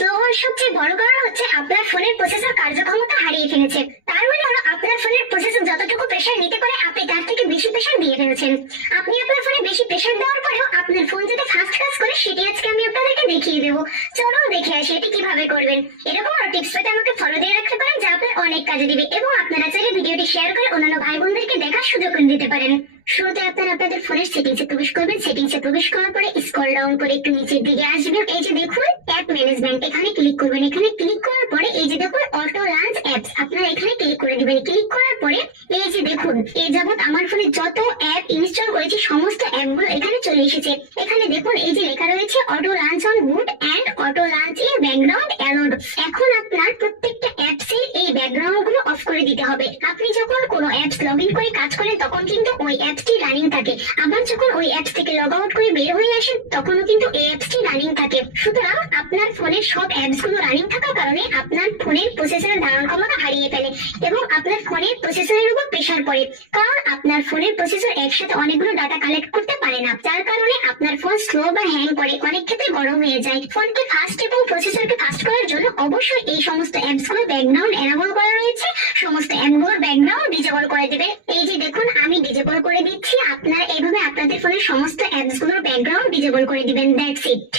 Slow হওয়ার সবচেয়ে বড় কারণ হচ্ছে আপনার ফোনের প্রসেসর কার্যক্ষমতা হারিয়ে ফেলেছে। তার মানে হলো আপনার ফোনের প্রসেসর যতটুকু প্রেসার নিতে পারে আপনি তার থেকে বেশি প্রেসার দিয়ে ফেলেছেন। আপনি আপনার ফোনে বেশি প্রেসার দেওয়ার পরেও আপনার ফোন যাতে ফাস্ট কাজ করে সেটি আজকে আমি আপনাদেরকে দেখিয়ে দেবো। চলো দেখে আসি এটি কিভাবে করবেন। এরকম আরো টিপস পেতে আমাকে ফলো দিয়ে রাখতে পারেন, যা আপনার অনেক কাজে দিবে, এবং আপনারা চাইলে ভিডিওটি শেয়ার করে অন্যান্য ভাই বোনদেরকে দেখার সুযোগ করে দিতে পারেন। শুরুতে আপনারা আপনাদের ফোনের সেটিংসে প্রবেশ করবেন। সেটিংসে প্রবেশ করার পরে স্ক্রল ডাউন করে একটু নিচের দিকে আসবেন। এই যে দেখুন অ্যাপ ম্যানেজমেন্ট, এখানে ক্লিক করবেন। এখানে ক্লিক করার পরে এই যে দেখুন অটো লঞ্চ অ্যাপস, আপনারা এখানে ক্লিক করে দিবেন। ক্লিক করার পরে এই যে দেখুন এই যাবত আমার ফোনে যত অ্যাপ ইনস্টল করেছি সমস্ত অ্যাপগুলো এখানে চলে এসেছে। এখানে দেখুন এই যে লেখা রয়েছে auto launch on boot and auto launch in background allowed. এখন আপনার প্রত্যেকটা অ্যাপসের এই ব্যাকগ্রাউন্ড গুলো অফ করে দিতে হবে। আপনি যখন কোনো অ্যাপস লগ ইন করে কাজ করেন তখন কিন্তু ওই অ্যাপসটি রানিং থাকে, আবার যখন ওই অ্যাপস থেকে লগ আউট করে বের হয়ে আসেন তখনও কিন্তু এই অ্যাপসটি রানিং থাকে। সুতরাং আপনার ফোনের সব অ্যাপস গুলো রানিং থাকার কারণে আপনার ফোনের প্রসেসরের ধারণ ক্ষমতা হারিয়ে ফেলে এবং আপনার ফোনের প্রসেসরের উপর প্রেসার পড়ে, কারণ আপনার ফোনের প্রসেসর একসাথে অনেকগুলো ডাটা কালেক্ট করতে পারে না, যার কারণে আপনার ফোন স্লো বা হ্যাং করে, অনেক ক্ষেত্রে গরম হয়ে যায়। ফোনকে ফাস্ট এবং প্রসেসরকে ফাস্ট করার জন্য অবশ্যই এই সমস্ত অ্যাপস গুলো ব্যাকগ্রাউন্ড এনেবল করা রয়েছে। সমস্ত অ্যাপগুলোর ব্যাকগ্রাউন্ড ডিজেবল করে দেবে। এই যে দেখুন আমি ডিজেবল করে দিচ্ছি। আপনারা এইভাবে আপনাদের ফোনের সমস্ত অ্যাপস গুলোর ব্যাকগ্রাউন্ড ডিজেবল করে দিবেন। That's it.